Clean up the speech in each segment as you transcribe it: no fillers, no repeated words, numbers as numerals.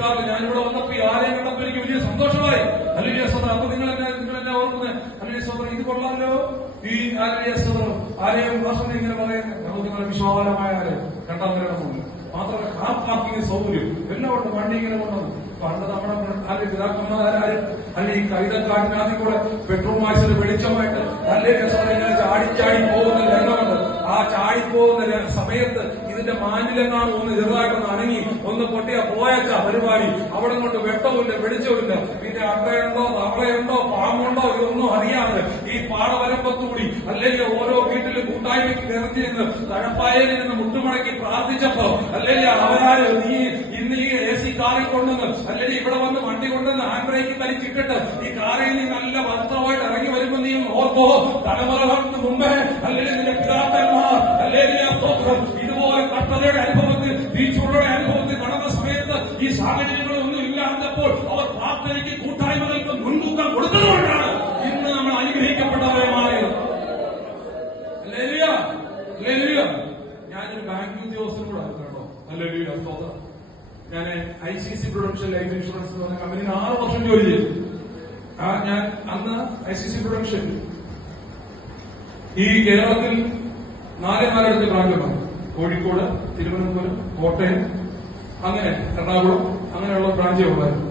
കാറിൽ ഞാനിവിടെ വന്നപ്പോ ഈ ആലയം കണ്ടപ്പോ എനിക്ക് വലിയ സന്തോഷമായി. ഹല്ലേലൂയ സ്തോത്രം. അപ്പൊ നിങ്ങളെന്നെ ഓർക്കുന്നത് ഹല്ലേലൂയ സ്തോത്രം, ഇത് കൊള്ളാമല്ലോ ഈ ഹല്ലേലൂയ സ്തോത്രം ആലയം ഭാഷ ഇങ്ങനെ പറയുന്നത്. നമുക്ക് നിങ്ങളെ വിശാലമായ ആലയം 2ാം നിലയുടെ മുകളിൽ മാത്രമല്ല കാർ പാർക്കിംഗ് സൗകര്യം എല്ലാം ഉണ്ട്. വണ്ടി ഇങ്ങനെ കൊണ്ടു പണ്ട് നമ്മുടെ പിതാക്കന്മാരും അല്ലെ ഈ കൈതക്കാടിനകത്ത് കൂടെ പെട്രോൾ മാക്സിൽ വെളിച്ചമായിട്ട് നല്ല രസം ഇങ്ങനെ ചാടി പോകുന്ന രംഗമുണ്ട്. ആ ചാടിപ്പോകുന്ന സമയത്ത് ഇതിന്റെ മാനിലെങ്ങാണ് ഒന്ന് ചെറുതായിട്ടൊന്ന് അനങ്ങി ഒന്ന് പൊട്ടിയ പോയച്ച പരിപാടി. അവിടെ കൊണ്ട് വെട്ടമില്ല, വെളിച്ചമില്ല. പിന്നെ അട്ടയുണ്ടോ തവളയുണ്ടോ പാമ്പുണ്ടോ ഇതൊന്നും അറിയാതെ ഈ പാടവരമ്പത്തുകൂടി അല്ലെങ്കിൽ ഓരോ വീട്ടിലും കൂട്ടായ്മയ്ക്ക് നിറഞ്ഞിരുന്ന് തഴപ്പായലിരുന്ന് മുട്ടുമടക്കി പ്രാർത്ഥിച്ചപ്പോ അല്ലെങ്കിൽ അവരാര് ഇന്ന് ഈ AC കാറിൽ കൊണ്ടുവന്ന് അല്ലെങ്കിൽ ഇവിടെ വന്ന് വണ്ടി കൊണ്ടുവന്ന് ഹാൻഡ് ബ്രേക്ക് വലിച്ചിട്ടിട്ട് ഈ കാറിൽ നീ നല്ല വസ്ത്രമായിട്ട് ഇറങ്ങി വരുമ്പോ നീ ഓർക്കോ തലമുറകൾക്ക് മുമ്പേ അല്ലെങ്കിൽ നിന്റെ പിതാക്കന്മാർ അല്ലെങ്കിൽ ഇതുപോലെ കട്ടതയുടെ അനുഭവത്തിൽ ഈ ചൂടുടെ അനുഭവത്തിൽ നടന്ന സമയത്ത് ഈ സാഹചര്യങ്ങളൊന്നും ഇല്ലാത്തപ്പോൾ അവർ പ്രാർത്ഥനയ്ക്ക് കൂട്ടായ്മകൾക്ക് മുൻതൂക്കം കൊടുത്തതുകൊണ്ടാണ് ഇന്ന് നമ്മൾ അനുഗ്രഹിക്കപ്പെട്ടവരെ മാറിയത്. ഞാനൊരു ബാങ്ക് ഉദ്യോഗസ്ഥനോട് കേട്ടോ. ഹല്ലേലൂയ സ്തോത്രം. ഞാൻ ICICI പ്രൊഡൻഷ്യൽ ലൈഫ് ഇൻഷുറൻസ് എന്ന് പറഞ്ഞ കമ്പനിയിൽ 6 വർഷം ജോലി ചെയ്തു. ഞാൻ അന്ന് ICICI പ്രൊഡൻഷ്യൽ ഈ കേരളത്തിൽ 4 ബ്രാഞ്ചുകളാണ്. കോഴിക്കോട്, തിരുവനന്തപുരം, കോട്ടയം, അങ്ങനെ എറണാകുളം, അങ്ങനെയുള്ള ബ്രാഞ്ചുകളായിരുന്നു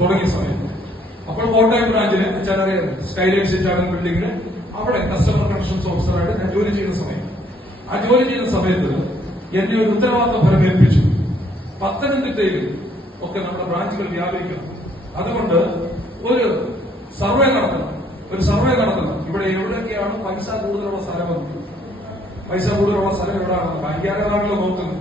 തുടങ്ങിയ സമയത്ത്. അപ്പോൾ കോട്ടയം ബ്രാഞ്ചില് അച്ഛനറിയാം സ്കൈലൈറ്റ് സിറ്റാഡൻ ബിൽഡിംഗില് അവിടെ കസ്റ്റമർ കണക്ഷൻസ് ഓഫീസറായിട്ട് ഞാൻ ജോലി ചെയ്യുന്ന സമയം. ആ ജോലി ചെയ്യുന്ന സമയത്ത് എന്നെ ഒരു ഉത്തരവാദിത്വ ഫലം ഏൽപ്പിച്ചു. പത്തനംതിട്ടയിൽ ഒക്കെ നമ്മുടെ ബ്രാഞ്ചുകൾ വ്യാപിക്കണം. അതുകൊണ്ട് ഒരു സർവേ നടത്തണം. ഇവിടെ എവിടെയൊക്കെയാണ് പൈസ കൂടുതലുള്ള സ്ഥലമെന്ന്. പൈസ കൂടുതലുള്ള സ്ഥലം എവിടെയാണ് ബാങ്കുകാരാണല്ലോ നോക്കുന്നത്.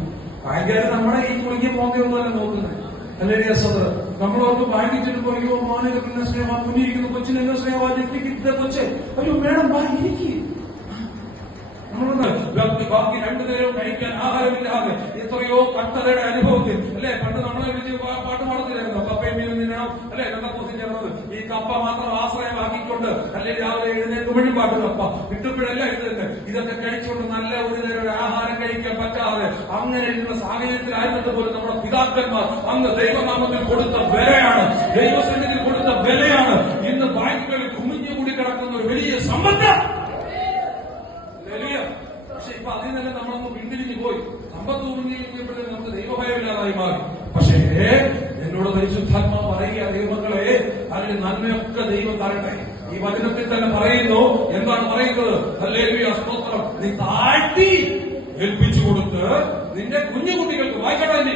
ബാങ്കുകാർ നമ്മുടെ ഈ കുളിക്ക് പോകെയൊന്നുമല്ല നോക്കുന്നത്. അല്ലെങ്കിൽ സദർ നമ്മളോർക്ക് ബാങ്കിൽ ചെല്ലുമ്പോൾ അയ്യോ മാനേജറിന്റെ സ്നേഹ കുഞ്ഞിരിക്കുന്ന കൊച്ചിനെ സ്നേഹ ഞെട്ടിക്കിട്ട കൊച്ചെ അയ്യോ മേഡം ബാങ്കിരിക്കും. ബാക്കി 2 നേരം കഴിക്കാൻ ആഹാരമില്ലാതെ എത്രയോ കട്ടതയുടെ അനുഭവത്തിൽ അല്ലെ. പണ്ട് നമ്മളെ വിളിച്ച് പാട്ട് പാടത്തില്ലായിരുന്നു. കപ്പയും മീനും തിന്നണം അല്ലെ. രണ്ടാമത്തെ ചേർന്നത് ഈ കപ്പ മാത്രം ആശ്രയമാക്കിക്കൊണ്ട് അല്ലെ രാവിലെ എഴുന്നേൽക്കുമ്പോഴും പാട്ട് കപ്പ കിട്ടുമ്പോഴല്ല ഇത് തന്നെ. ഇതൊക്കെ കഴിച്ചുകൊണ്ട് നല്ല ഒരു നേരം ഒരു ആഹാരം കഴിക്കാൻ പറ്റാതെ അങ്ങനെ ഇരുന്ന സാഹചര്യത്തിലായിരുന്നത് പോലും നമ്മുടെ പിതാക്കന്മാർ അന്ന് ദൈവനാമത്തിൽ കൊടുത്ത വിലയാണ്, ദൈവസന്നിധിയിൽ കൊടുത്ത വിലയാണ് ഇന്ന് ബാങ്കുകളിൽ കുമിഞ്ഞുകൂടി കിടക്കുന്ന ഒരു വലിയ സമ്പത്ത്. പക്ഷെ ഇപ്പൊ അതിൽ തന്നെ നമ്മളൊന്ന് പിന്തിരിഞ്ഞു പോയി. സമ്പത്ത് കുറിഞ്ഞപ്പോഴേ നമുക്ക് ദൈവഭയമില്ലാതായി മാറി. പക്ഷേ എന്നോട് പരിശുദ്ധാത്മാവ് പറയുക, ദൈവങ്ങളെ അതിന് നന്മയൊക്കെ ദൈവം തരട്ടെ. ഈ വചനത്തിൽ തന്നെ പറയുന്നു. എന്താണ് പറയുന്നത്? ഹല്ലേലൂയ സ്തോത്രം. നീ താഴ്ത്തി ഏൽപ്പിച്ചു കൊടുത്ത് നിന്റെ കുഞ്ഞുകുട്ടികൾക്ക് വായിക്കട്ടെ.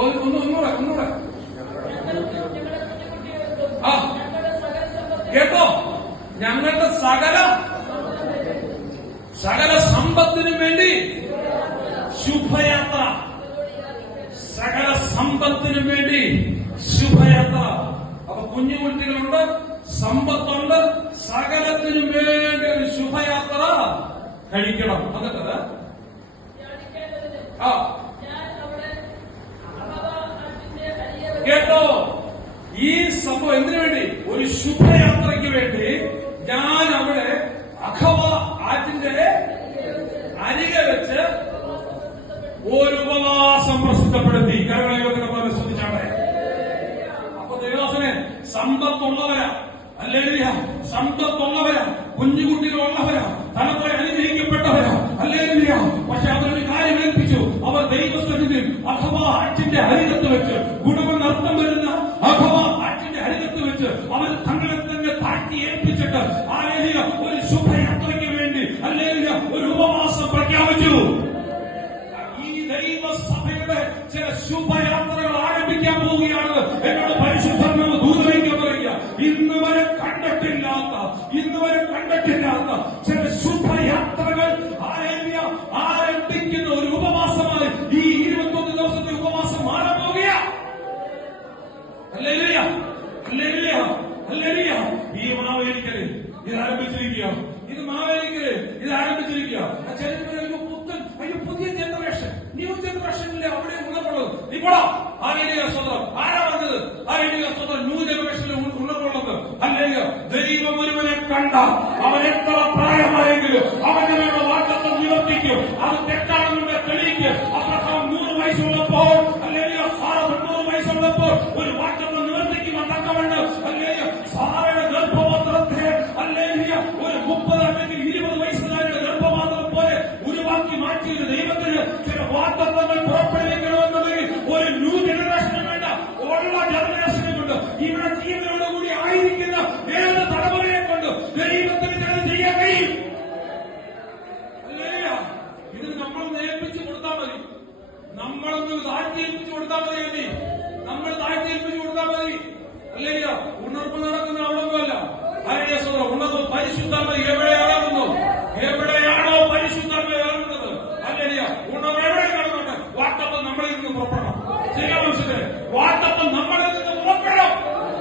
ഒന്നുകൂടെ കേട്ടോ. ഞങ്ങളുടെ സകല സമ്പത്തിനും വേണ്ടി ശുഭയാത്ര. സകല സമ്പത്തിനും വേണ്ടി ശുഭയാത്ര. അപ്പൊ കുഞ്ഞുകുട്ടികളുണ്ട്, സമ്പത്തുണ്ട്, സകലത്തിനും വേണ്ടി ഒരു ശുഭയാത്ര കഴിക്കണം. എന്നിട്ട് കേട്ടോ, ഈ സംഭവം എന്തിനു വേണ്ടി? ഒരു ശുഭയാത്രയ്ക്ക് വേണ്ടി ഞാൻ അവിടെ അഖവ ആറ്റിന്റെ അരികെ വെച്ച് ഒരു ഉപവാസം പ്രസിദ്ധപ്പെടുത്തി. കരകളെ ശ്രദ്ധിച്ചാട്ടെ. അപ്പൊ ദൈവദാസനെ സമ്പത്തുള്ളവരാ, ഹല്ലേലൂയ, സമ്പത്തുള്ളവരാ, കുഞ്ഞുകുട്ടികളുള്ളവരാ, തലമുറ അനുഗ്രഹിക്കപ്പെട്ടവരാ, ഹല്ലേലൂയ. പക്ഷെ അവരൊരു കാര്യം ഏൽപ്പിച്ചു. അവർ ദൈവസന്നിധിയിൽ അഖവ ആറ്റിന്റെ അരികത്ത് വെച്ച്, ഗുണമെന്ന് അർത്ഥം വരുന്ന അഖവ ആറ്റിന്റെ അരികത്ത് വെച്ച് അവർ തങ്ങളെ തന്നെ താഴ്ത്തി ഏൽപ്പിച്ചിട്ട് ഹല്ലേലൂയ ഒരു ശുഭയാത്രയ്ക്ക് വേണ്ടി ഹല്ലേലൂയ ഒരു ഉപവാസം പ്രഖ്യാപിച്ചു. ഈ ദൈവസഭയുടെ ചില ശുഭയാത്രകൾ ആരംഭിക്കാൻ പോവുകയാണ്. എന്നോട് പരിശുദ്ധാത്മാവ് ദൂതനേക്ക് പറയുക, ഇന്ന് വരെ കണ്ടിട്ടില്ലാത്ത ചില ശുഭയാത്രകൾ ആരംഭിക്കുന്ന ഒരു ഉപവാസമായി ഈ 21 ദിവസത്തെ ഉപവാസം മാറാൻ പോവുക. Hallelujah, hallelujah, hallelujah. ഈ മാവേലിക്കല് ഇത് ആരംഭിച്ചിരിക്കുക. ഇത് ആരംഭിച്ചിരിക്കുക. പുതിയ ജനറേഷൻ, ന്യൂ ജനറേഷനിലെ അവിടെ ഉണർവുള്ളത് ഇപ്പോഴാ. ഹല്ലേലൂയ സ്തോത്രം. ആരാ പറഞ്ഞത്? ഹല്ലേലൂയ സ്തോത്രം. ന്യൂ ജനറേഷനിൽ ഉണർവുള്ളത്. ഹല്ലേലൂയ. ദൈവം ഒരുവനെ കണ്ട അവൻ എത്ര പ്രായമായെങ്കിലും അവന്റെ മേലുള്ള വാഗ്ദത്തം നിവർത്തിക്കും. അത് തെറ്റാണെന്നുള്ള തെളിയിക്ക്. അബ്രഹാം 100 വയസ്സുള്ളപ്പോൾ അല്ലെങ്കിൽ സാറ 90 വയസ്സുള്ളപ്പോൾ ഒരു വാഗ്ദത്തം നിവർത്തിക്കുവാൻ തക്കവണ്ണം അല്ലെങ്കിൽ സാറയുടെ ഗർഭപാത്രത്തെ അല്ലെങ്കിൽ ഒരു 30 അല്ലെങ്കിൽ 20 വയസ്സുകാരുടെ ഗർഭപാത്രം പോലെ ഉരുവാക്കി മാറ്റിയ ഒരു ദൈവത്തിന് ചില വാഗ്ദത്തങ്ങൾ പുറപ്പെടുവിക്കണമെന്നുണ്ടെങ്കിൽ ഒരു ന്യൂ ജനറേഷന് വേണ്ട ഉള്ള ജനറേഷനെ കൊണ്ട് ഇവിടെ ജീവനോടുകൂടി ആയിരിക്കുന്ന ഏത് തലമുറയെ കൊണ്ട് ദൈവത്തിന് ചിലത് ചെയ്യാൻ കഴിയും. അല്ലേ? ഇത് നമ്മളൊന്ന് ഏൽപ്പിച്ചു കൊടുത്താൽ മതി. നമ്മളൊന്ന് താഴ്ത്തിയേൽപ്പിച്ചു കൊടുത്താൽ മതി. അല്ലേ? നമ്മൾ താഴ്ത്തിയേൽപ്പിച്ചു കൊടുത്താൽ മതി. അല്ലേ? ഉണർവ് നടക്കുന്ന അവിടമല്ല. ഉണർവ് പരിശുദ്ധാത്മ എവിടെയാണെന്നോ എവിടെയാണോ പരിശുദ്ധാത്മ ഇറങ്ങുന്നത്. അല്ലേ? ഉണർവ് എവിടെ നടന്നോട്ടെ വാട്ടപ്പം നമ്മളിൽ നിന്ന് പുറപ്പെടണം. ചെയ്യാൻ മനസ്സിലെ വാട്ടപ്പം നമ്മളിൽ നിന്ന് പുറപ്പെടണം.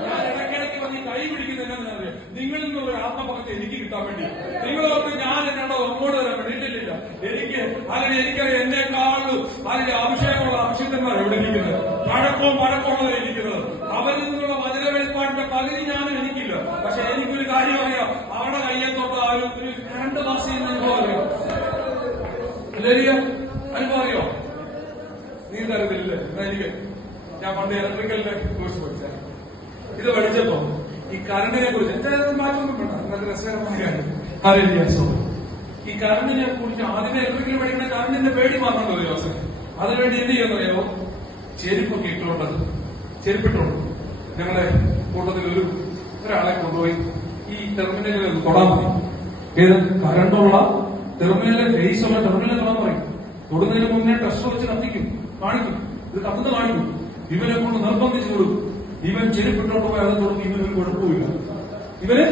ഞാൻ ഇടയ്ക്കിടയ്ക്ക് വന്ന് കൈ പിടിക്കുന്നതിനെ നിങ്ങളിൽ നിന്നുള്ള ആത്മഭക്തി എനിക്ക് കിട്ടാൻ വേണ്ടി. നിങ്ങളൊക്കെ ഞാൻ എന്നോട് അങ്ങോട്ട് തരാൻ വേണ്ടിയിട്ടില്ല. എനിക്ക് അല്ലെങ്കിൽ എനിക്കറിയാം എന്നെക്കാളും അല്ലെങ്കിൽ അഭിഷേകമുള്ള അഭിഷിക്തന്മാർ എവിടെ ഇരിക്കുന്നത്, പഴക്കമുള്ളവരെ ഇരിക്കുന്നത്. അവരിൽ നിന്നുള്ള വചന വെളിപ്പാടിന്റെ പകുതി ഞാനും എനിക്കില്ല. പക്ഷെ എനിക്കൊരു കാര്യം അറിയാം, അവരുടെ കയ്യെ തൊട്ട് ആ ഒരു 2 മാസം അനുഭവം അറിയാം. അനുഭവം അറിയോ? നീന്തറിയില്ലേ? എനിക്ക് ഞാൻ പണ്ട് ഇലക്ട്രിക്കലിന്റെ കോഴ്സ് പഠിച്ചാൽ ഇത് പഠിച്ചപ്പോ ഈ കറണ്ടിനെ കുറിച്ച് മാറ്റമൊന്നും വേണ്ട, നല്ല രസകരമായ കാര്യം. ഈ കറണ്ടിനെ കുറിച്ച് ആദ്യമേ ഇലക്ട്രിക്കൽ പഠിക്കുന്ന കറണ്ടിന്റെ പേടി മാത്രമല്ല ഒരു ദിവസം. അതിനുവേണ്ടി എന്ത് ചെയ്യുന്നറിയാമോ? ചെരുപ്പൊക്കെ ചെരുപ്പിട്ടുണ്ട്. ഞങ്ങളുടെ കൂട്ടത്തിൽ ഒരാളെ കൊണ്ടുപോയി ഈ ടെർമിനലിൽ ഒന്ന് തൊടാൻ മതി. ഏത് കറണ്ടുള്ള ടെർമിനലിലെ ഫേസ് ഉള്ള ടെർമിനൽ തൊടാൻ പറയും. തൊടുന്നതിന് മുന്നേ ടെസ്റ്റ് വെച്ച് കത്തിക്കും, കാണിക്കും, ഇത് കത്തുന്ന കാണിക്കും. ഇവനെ കൊണ്ട് നിർബന്ധിച്ചു കൊടുക്കും. ഇവൻ ചെരുപ്പിട്ടോട്ട് പോയി അത് തൊടും. ഇവനൊരു കുഴപ്പമില്ല, ഇവന്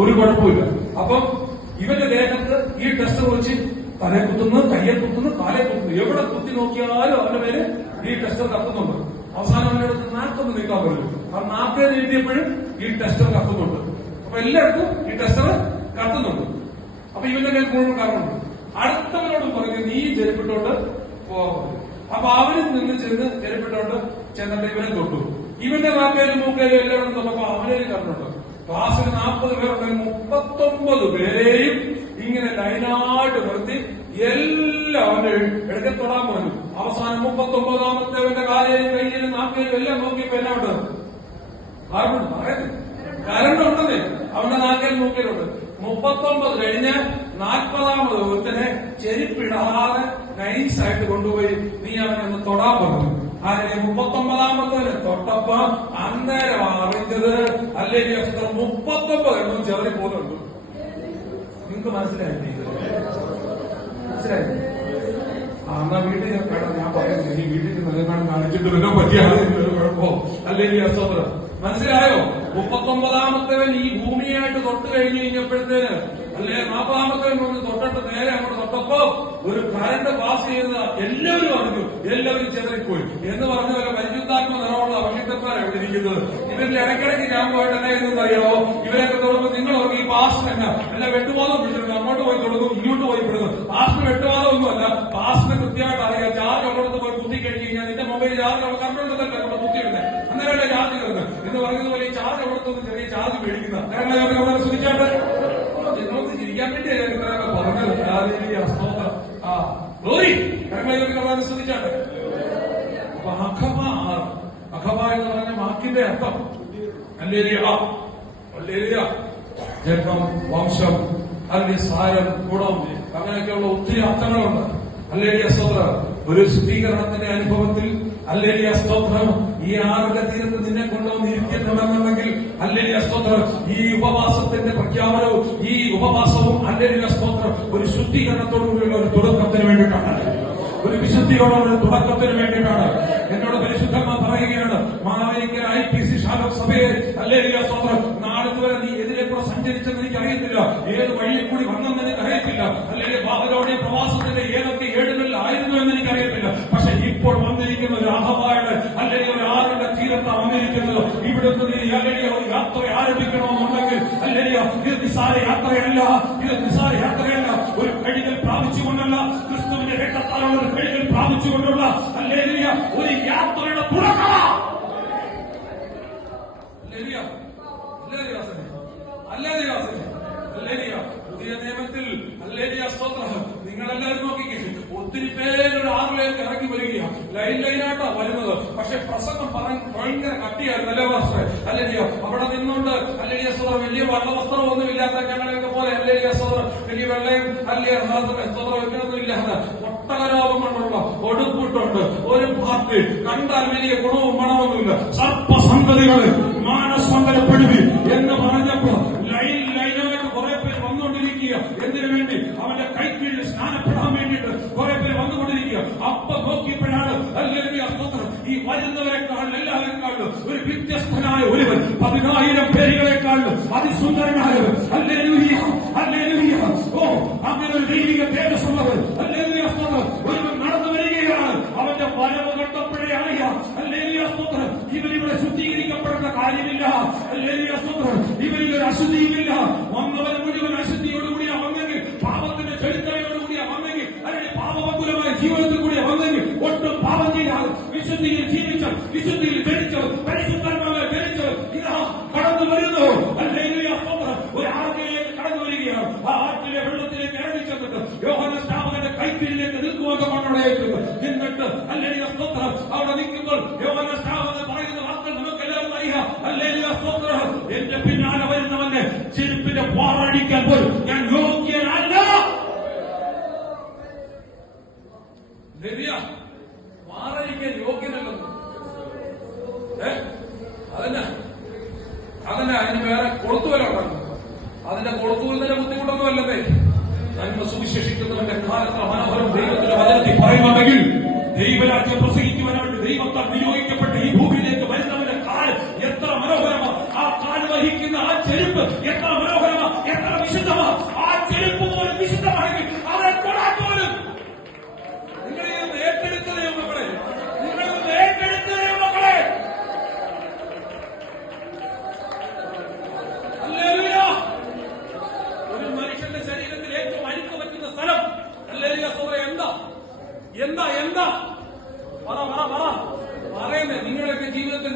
ഒരു കുഴപ്പമില്ല. അപ്പം ഇവന്റെ ദേഹത്ത് ഈ ടെസ്റ്റ് വെച്ച് തലയെ കുത്തുന്നു, കയ്യെ കുത്തുന്നു, കാലെ കുത്തുന്നു. എവിടെ കുത്തി നോക്കിയാലും അവന്റെ പേര് ഈ ടെസ്റ്റർ കത്തുന്നുണ്ട്. അവസാനം അവന്റെ അടുത്ത് നാക്കൊന്ന് നീക്കാൻ പറ്റും. ആ നാക്ക് നീട്ടിയപ്പോഴും ഈ ടെസ്റ്റർ കത്തുന്നുണ്ട്. അപ്പൊ എല്ലായിടത്തും ഈ ടെസ്റ്റർ കത്തുന്നുണ്ട്. അപ്പൊ ഇവന്റെ മേൽ മുഴുവൻ കാരണമുണ്ട്. അടുത്തവരോടും പറഞ്ഞു നീ ചെരുപ്പിട്ടോണ്ട് പോകാൻ. അപ്പൊ അവരിൽ നിന്ന് ചെരുപ്പിട്ടോണ്ട് ചെന്നിട്ട് ഇവനെ തൊട്ടു. ഇവന്റെ നാക്കേലും മൂക്കേലും എല്ലാവരും തൊട്ടപ്പോ അവനേലും കാരണമുണ്ട്. ക്ലാസ്സിൽ 40 പേരുണ്ടെങ്കിൽ 39 പേരെയും ഇങ്ങനെ ലൈനായിട്ട് നിർത്തി എല്ലാം അവന്റെ ഇടയ്ക്ക് തൊടാൻ പറഞ്ഞു. അവസാനം 39ാമത്തെ കാലേലും കയ്യിലും നാക്കേലും എല്ലാം നോക്കിയപ്പോ എല്ലാം ഉണ്ട്. ആർക്കുണ്ട് പറയുന്നത്? കരണ്ട് ഉണ്ടെന്നേ അവന്റെ നാക്കേലും നോക്കിയിട്ടുണ്ട്. 39 കഴിഞ്ഞ് 40ാമത് ഒരുത്തനെ ചെരുപ്പിടാതെ നൈസായിട്ട് കൊണ്ടുപോയി നീ അവനെ ഒന്ന് തൊടാൻ പറഞ്ഞു. അതിന് 39ാമത്തെ തൊട്ടപ്പോ അന്നേരം അറിഞ്ഞത് അല്ലെങ്കിൽ 39 എണ്ണം ചെറിയ പോകുന്നുണ്ട്. നിങ്ങൾക്ക് മനസ്സിലായില്ലേ? മനസ്സിലായി? എന്നാ വീട്ടിൽ ഞാൻ പറയുന്നത് ഈ വീട്ടിൽ നിലനിൽക്കാൻ കാണിച്ചിട്ട് വരാൻ പറ്റിയാണ് കുഴപ്പമോ അല്ലെങ്കിൽ അസ്വതന്ത്രം. മനസ്സിലായോ? 39ാമത്തവൻ ഈ ഭൂമിയായിട്ട് തൊട്ട് കഴിഞ്ഞപ്പോഴത്തേന് അല്ലെ 40ാമത്തവൻ വന്ന് തൊട്ടിട്ട് നേരെ അങ്ങോട്ട് തൊട്ടപ്പോ ഒരു കരണ്ട് പാസ് ചെയ്യുന്ന എല്ലാവരും അറിഞ്ഞു. എല്ലാവരും ചെതറിപ്പോയി എന്ന് പറഞ്ഞ പോലെ പരിശുദ്ധാത്മ നിറമുള്ള അഭിഷിക്തന്മാർ എവിടെ ഇരിക്കുന്നത്. ഇവരിൽ ഇടയ്ക്കിടയ്ക്ക് ഞാൻ പോയിട്ട് എന്നാ ഇതെന്നറിയാമോ? ഇവരൊക്കെ തുടങ്ങുമ്പോൾ നിങ്ങൾ ഈ പാസ് തന്നെ അല്ല വെട്ടുവാദം പിടിച്ചിട്ടുണ്ട്. അങ്ങോട്ട് പോയി തുടങ്ങും, ഇങ്ങോട്ട് പോയി പെടുന്നു. പാസിന് വെട്ടുവാദം ഒന്നുമല്ല. പാസിന് കൃത്യമായിട്ട് അറിയാം. ചാർജ് ഉള്ളിടത്ത് പോയി കുത്തി കഴിഞ്ഞ് കഴിഞ്ഞാൽ നിന്റെ മൊബൈൽ ചാർജ് കറണ്ടുണ്ടല്ലേ അവിടെ കുത്തിയിടുന്നത്, അന്നേരമല്ലേ ചാർജ് കയറുന്നത് എന്ന് പറയുന്നത് പോലെ ഈ ചാർജ് അവിടുത്തെ ചെറിയ ചാർജ് മേടിക്കുന്ന കാരണം ശ്രദ്ധിച്ചാണ്ട് നിങ്ങൾക്ക് ചിരിക്കാൻ വേണ്ടി പറഞ്ഞത് ശ്രദ്ധിച്ചാണ്ട്. അപ്പൊ അഖബ എന്ന് പറഞ്ഞ വാക്കിന്റെ അർത്ഥം ജന്മം, വംശം, അല്ലെങ്കിൽ സാരം, ഗുണം, അങ്ങനെയൊക്കെയുള്ള ഒത്തിരി അർത്ഥങ്ങളുണ്ട്. അല്ലേലിയ സ്തോത്രം. ഒരു ശുദ്ധീകരണത്തിന്റെ അനുഭവത്തിൽ അല്ലേലിയ സ്തോത്രം ഈ ആറുടെ തീരത്ത് നിന്നെ കൊണ്ടുവന്ന് ഇരിക്കുന്നുണ്ടെന്നുണ്ടെങ്കിൽ അല്ലേലിയ സ്തോത്രം ഈ ഉപവാസത്തിന്റെ പ്രഖ്യാപനവും ഈ ഉപവാസവും അല്ലേലിയ സ്തോത്രം ഒരു ശുദ്ധീകരണത്തോടുകൂടിയുള്ള ഒരു തുടക്കത്തിന് വേണ്ടിയിട്ടാണ്, ഒരു വിശുദ്ധിയോടെ ഒരു തുടക്കത്തിന് വേണ്ടിയിട്ടാണ്. എന്നോട് പരിശുദ്ധന്മാർ പറയുകയാണ്, മാവേലിക്കൽ IPC ശാലോം സഭയെ അല്ലേലിയ സ്തോത്രം നാളിതുവരെ നീ എതിരെ കൂടെ സഞ്ചരിച്ചെന്ന് എനിക്ക് അറിയത്തില്ല, ഏത് വഴിയിൽ കൂടി വന്നെന്ന് എനിക്ക് അറിയത്തില്ല, അല്ലെങ്കിൽ ബാബലോണിയ പ്രവാസത്തിന്റെ ഏതൊക്കെ ഏടുകളിലായിരുന്നു എന്ന് എനിക്ക് അറിയത്തില്ല. പക്ഷെ ഇപ്പോൾ വന്നിരിക്കുന്ന ഒരു അഹബായുടെ അല്ലെങ്കിൽ ഒരു ആറുടെ തീരത്താണ് വന്നിരിക്കുന്നത്. ഇവിടുന്ന് നീ അല്ലെങ്കിൽ ഒരു യാത്ര ആരംഭിക്കണമെന്നുണ്ടെങ്കിൽ അല്ലെങ്കിൽ ഇത് നിസാര യാത്രയല്ല, ഇത് നിസാര യാത്രയല്ല. ഒരു കഴുകൽ പ്രാപിച്ചുകൊണ്ടല്ല, ക്രിസ്തുവിന്റെ രക്തത്താലുള്ള ഒരു കഴുകൽ പ്രാപിച്ചുകൊണ്ടുള്ള അല്ലെങ്കിൽ ഒരു യാത്രയുടെ തുടക്കമാണ്. പുതിയ നിയമത്തിൽ അല്ലേലിയ സ്തോത്രം നിങ്ങളെല്ലാവരും നോക്കിക്കേ, ഒത്തിരി പേരൊരു ആറിലേക്ക് ഇറങ്ങി വരികയാണ്. ലൈനായിട്ടാ വരുന്നത്. പക്ഷെ പ്രസംഗം പറയാൻ ഭയങ്കര കട്ടിയായിരുന്നു. അല്ലേ മാസ്റ്ററെ? അല്ലയോ? അവിടെ നിന്നുകൊണ്ട് അല്ലടിയ സോദർ വലിയ വള്ളവസ്ത്രമൊന്നും ഇല്ലാത്ത ഞങ്ങളെയൊക്കെ പോലെ അല്ലടിയ സോദർ വലിയ വെള്ളയും അല്ലേ സോദർ ഇങ്ങനൊന്നും ഇല്ലാത്ത ഒട്ടകരോഗം കൊണ്ടുള്ള ഒടുപ്പിട്ടുണ്ട് ഒരു പാർട്ടി കണ്ടാൽ വലിയ ഗുണവും മണമൊന്നുമില്ല. സർപ്പസന്തതികള് മാനസങ്കരപ്പെടുവി എന്ന് പറഞ്ഞപ്പോ ലൈനായിട്ട് കുറെ പേര് വന്നുകൊണ്ടിരിക്കുക. എന്തിനു വേണ്ടി? അവന്റെ കൈക്കീഴിൽ സ്നാനപ്പെടാൻ വേണ്ടിയിട്ട് കുറെ പേര് വന്നുകൊണ്ടിരിക്കുക. അപ്പൊ നോക്കിയപ്പോഴാണ് ഈ വരുന്നവരെക്കാളും എല്ലാവരെക്കാളും ഒരു വ്യത്യസ്തനായ ഒരുവൻ 10,000 പേരുകളെക്കാളും അതിസുന്ദരനായവൻ. Hallelujah, hallelujah. ഓ, അങ്ങനെ ഒരു ദൈവിക തേജസ്സുള്ളവൻ ഹല്ലേലൂയ സ്തോത്രം ഒരുവൻ നടന്നു വരികയാണ്. അവന്റെ വരവ് കണ്ടപ്പോഴേ അറിയാം ഹല്ലേലൂയ സ്തോത്രം ഇവരിവിടെ ശുദ്ധീകരിക്കപ്പെടുന്ന കാര്യമില്ല. ഹല്ലേലൂയ സ്തോത്രം ഇവരിലൊരു അശുദ്ധിയുമില്ല. വന്നവൻ മുഴുവൻ അശുദ്ധിയോടുകൂടിയാ വന്നെങ്കിൽ, പാപത്തിന്റെ ചെളിത്തറയോടുകൂടിയാ വന്നെങ്കിൽ, അല്ലെങ്കിൽ പാപമകുലമായ ജീവിതത്തിൽ കൂടിയാ വന്നെങ്കിൽ, ഒട്ടും പാപം ചെയ്യാതെ വിശുദ്ധിയിൽ ജീവിച്ച് വിശുദ്ധിയിൽ ജനിച്ച് പരിശുദ്ധമായി ജനിച്ച് ഇതാ കടന്നു വരുന്നു. ഹല്ലേലൂയ സ്തോത്രം ഒരു ആർക്കിലേക്ക് കടന്നു വരികയാണ്. ആ ആർക്കിലെ വെള്ളത്തിലേക്ക് ഇറങ്ങി ചെന്നിട്ട് യോഹന്നാൻ സ്നാപകന്റെ കൈക്കീഴിലേക്ക് നിൽക്കുവാൻ കൊണ്ടുപോയേക്കുന്നു. എന്നിട്ട് ഹല്ലേലൂയ സ്തോത്രം അവിടെ നിൽക്കുമ്പോൾ യോഹന്നാൻ സ്നാപകൻ പറയുന്ന വാക്കുകൾ നമുക്കെല്ലാവരും അറിയാം. ഹല്ലേലൂയ സ്തോത്രം എന്റെ പിന്നാലെ വരുന്നവന്റെ ചെരുപ്പിന്റെ വാറടിക്കാൻ പോലും ഞാൻ യോഗ്യനല്ല. വാറടിക്കാൻ യോഗ്യനല്ലെന്ന് അതന്നെ അതിന് വേറെ കൊളുത്തുവല്ല ഉണ്ടാക്കുന്നത്. അതിന്റെ കൊളുത്തുവലിന്റെ ബുദ്ധിമുട്ടൊന്നും അല്ലതേ. നന്മ സുവിശേഷിക്കുന്നവന്റെ കാലത്ത് മനോഹരം ദൈവത്തിന്റെ വചനത്തിൽ പറയുവാണെങ്കിൽ ദൈവരാജ്യം പ്രസംഗിക്കുവാനായിട്ട് ദൈവത്താൽ നിയോഗിക്കപ്പെട്ട ഈ ഭൂമിയിലേക്ക് വരുന്നവന്റെ കാൽ എത്ര മനോഹരമാ. ആ കാൽ വഹിക്കുന്ന ആ ചെരുപ്പ് എത്ര മനോഹരമാ, എത്ര വിശുദ്ധമാ. ആ ചെരുപ്പ് പോലും വിശുദ്ധമാണെങ്കിൽ അവരെ തൊടാൻ പോലും നിങ്ങളിത് ഏറ്റെടുത്തതേ മക്കളെ, നിങ്ങളിത് ഏറ്റെടുത്തതേ മക്കളെ. ഹല്ലേലൂയ. ഒരു മനുഷ്യന്റെ ശരീരത്തിൽ ഏറ്റവും അഴുക്ക് പറ്റുന്ന സ്ഥലം ഹല്ലേലൂയ സഹോദരൻ എന്താ എന്താ എന്താ പറയുന്നേ? നിങ്ങളുടെയൊക്കെ ജീവിതത്തിൽ